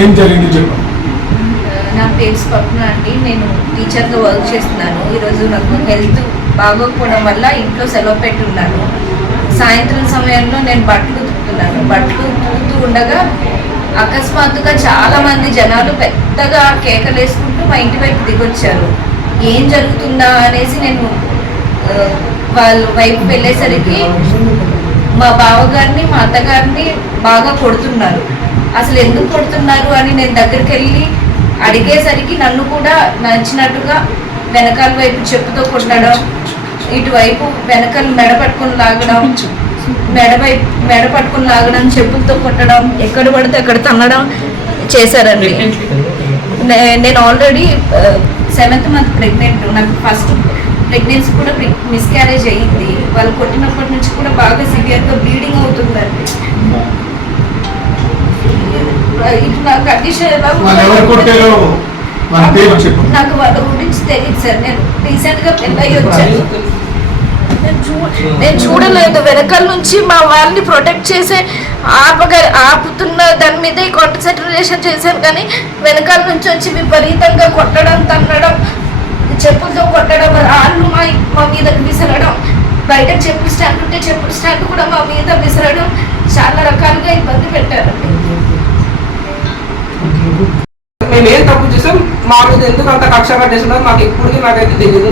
ఏం జరిగింది చెప్పు. నా పేరు స్వప్న అండి. నేను టీచర్గా వర్క్ చేస్తున్నాను. ఈరోజు నాకు హెల్త్ బాగోకపోవడం వల్ల ఇంట్లో సెలవు పెట్టున్నాను. సాయంత్రం సమయంలో నేను బట్టలు ఉతుకుతున్నాను. బట్టలు ఉతుకుతూ ఉండగా అకస్మాత్తుగా చాలామంది జనాలు పెద్దగా కేకలు వేసుకుంటూ మా ఇంటి వైపు దిగొచ్చారు. ఏం జరుగుతుందా అనేసి నేను వాళ్ళ వైపు వెళ్ళేసరికి మా బావగారిని మా అత్తగారిని బాగా కొడుతున్నారు. అసలు ఎందుకు కొడుతున్నారు అని నేను దగ్గరికి వెళ్ళి అడిగేసరికి నన్ను కూడా నచ్చినట్టుగా వెనకాల వైపు చెప్పుతో కొట్టడం, ఇటువైపు వెనకాల మెడ పట్టుకొని లాగడం, మెడ పట్టుకొని లాగడం, చెప్పులతో కొట్టడం, ఎక్కడ పడితే అక్కడ తన్నడం చేశారండి. నేను ఆల్రెడీ 7th మంత్ ప్రెగ్నెంట్. నాకు ఫస్ట్ ప్రెగ్నెన్సీ కూడా మిస్క్యారేజ్ అయ్యింది. వాళ్ళు కొట్టినప్పటి నుంచి కూడా బాగా సివియర్గా బ్లీడింగ్ అవుతుందండి. ఇట్లా కండిషన్ ఎలా నాకు వాళ్ళ గురించి తెలియదు సార్. నేను రీసెంట్గా పెళ్ళి వచ్చాను. నేను చూడలేదు. వెనకాల నుంచి మా వాళ్ళని ప్రొటెక్ట్ చేసే ఆపుతున్న దాని మీదే కాన్సన్ట్రేషన్ చేశాను. కానీ వెనకాల నుంచి వచ్చి విపరీతంగా కొట్టడం, తన్నడం, చెప్పులతో కొట్టడం, రాళ్ళు మా మీద విసరడం, బయట చెప్పులు స్టాండ్ ఉంటే చెప్పులు స్టాండ్ కూడా మా మీద విసరడం, చాలా రకాలుగా ఇబ్బంది పెట్టారండి. మేము ఏం తప్పు చేసాం, మా మీద ఎందుకు అంత కక్ష కట్టేస్తున్నారు మాకు ఇప్పటికీ నాకైతే తెలియదు.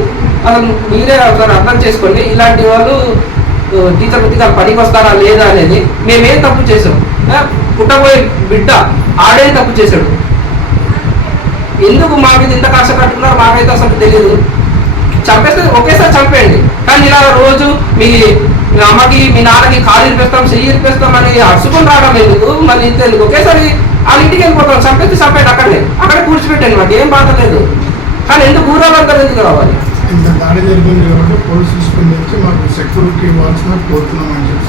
అసలు మీరే ఒకసారి అర్థం చేసుకోండి. ఇలాంటి వాళ్ళు టీచర్ వృత్తిగా పనికి వస్తారా లేదా అనేది. మేమేం తప్పు చేసాం? పుట్టబోయే బిడ్డ ఆడే తప్పు చేశాడు. ఎందుకు మా మీద ఇంత కక్ష కట్టుకున్నారు మాకైతే అసలు తెలియదు. చంపేస్తే ఒకేసారి చంపేయండి, కానీ ఇలా రోజు మీ అమ్మకి మీ నాన్నకి కాలు ఇరిపేస్తాం, చెయ్యి ఇరిపేస్తాం అని అరుచుకొని రావడం ఎందుకు? మళ్ళీ ఇంత ఎందుకు? ఒకేసారి వాళ్ళ ఇంటికి వెళ్ళిపోతాం. చంపేస్తే చంపేయండి, అక్కడే కూర్చిపెట్టండి, మాకు ఏం బాధ లేదు. కానీ ఎందుకు ఊరాలంతా ఎందుకు రావాలి? ఇంత దాడి జరిగింది కాబట్టి పోలీసు తీసుకుని వచ్చి మాకు సెక్యూరిటీ ఇవ్వాల్సిన కోరుతున్నామని చెప్పి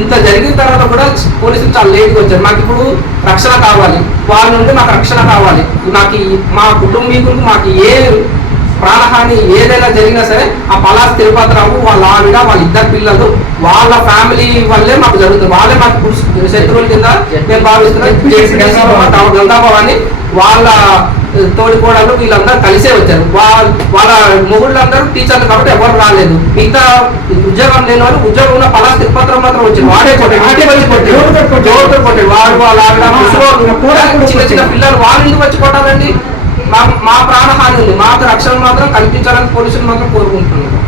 ఇంత జరిగిన తర్వాత కూడా పోలీసులు చాలా లేట్గా వచ్చారు. మాకు ఇప్పుడు రక్షణ కావాలి, వాళ్ళ నుండి మాకు రక్షణ కావాలి. నాకు మా కుటుంబీకులకు మాకు ఏ ప్రాణహాని ఏదైనా జరిగినా సరే ఆ పలాస్ తిరుపతిరావు వాళ్ళ ఆవిడ వాళ్ళ ఇద్దరు పిల్లలు వాళ్ళ ఫ్యామిలీ వల్లే మాకు జరుగుతుంది. వాళ్ళే మాకు శత్రువుల కింద మేము భావిస్తున్నాం. గంగాభవాన్ని వాళ్ళ తోడికోడలు వీళ్ళందరూ కలిసే వచ్చారు. వాళ్ళ మొగుళ్ళందరూ టీచర్లు కాబట్టి ఎవరు రాలేదు. మిగతా ఉద్యోగం లేని వాళ్ళు ఉద్యోగం ఉన్న పలాస్ తిరుపతిరావు మాత్రం వచ్చారు. వాడే కొట్టాడు వాడు వాళ్ళ చిన్న చిన్న పిల్లలు వాళ్ళు ఎందుకు వచ్చి కొట్టాలండి? మా ప్రాణహాని ఉంది. మాకు రక్షణ మాత్రం కల్పించాలని పోలీసులు మాత్రం కోరుకుంటున్నారు.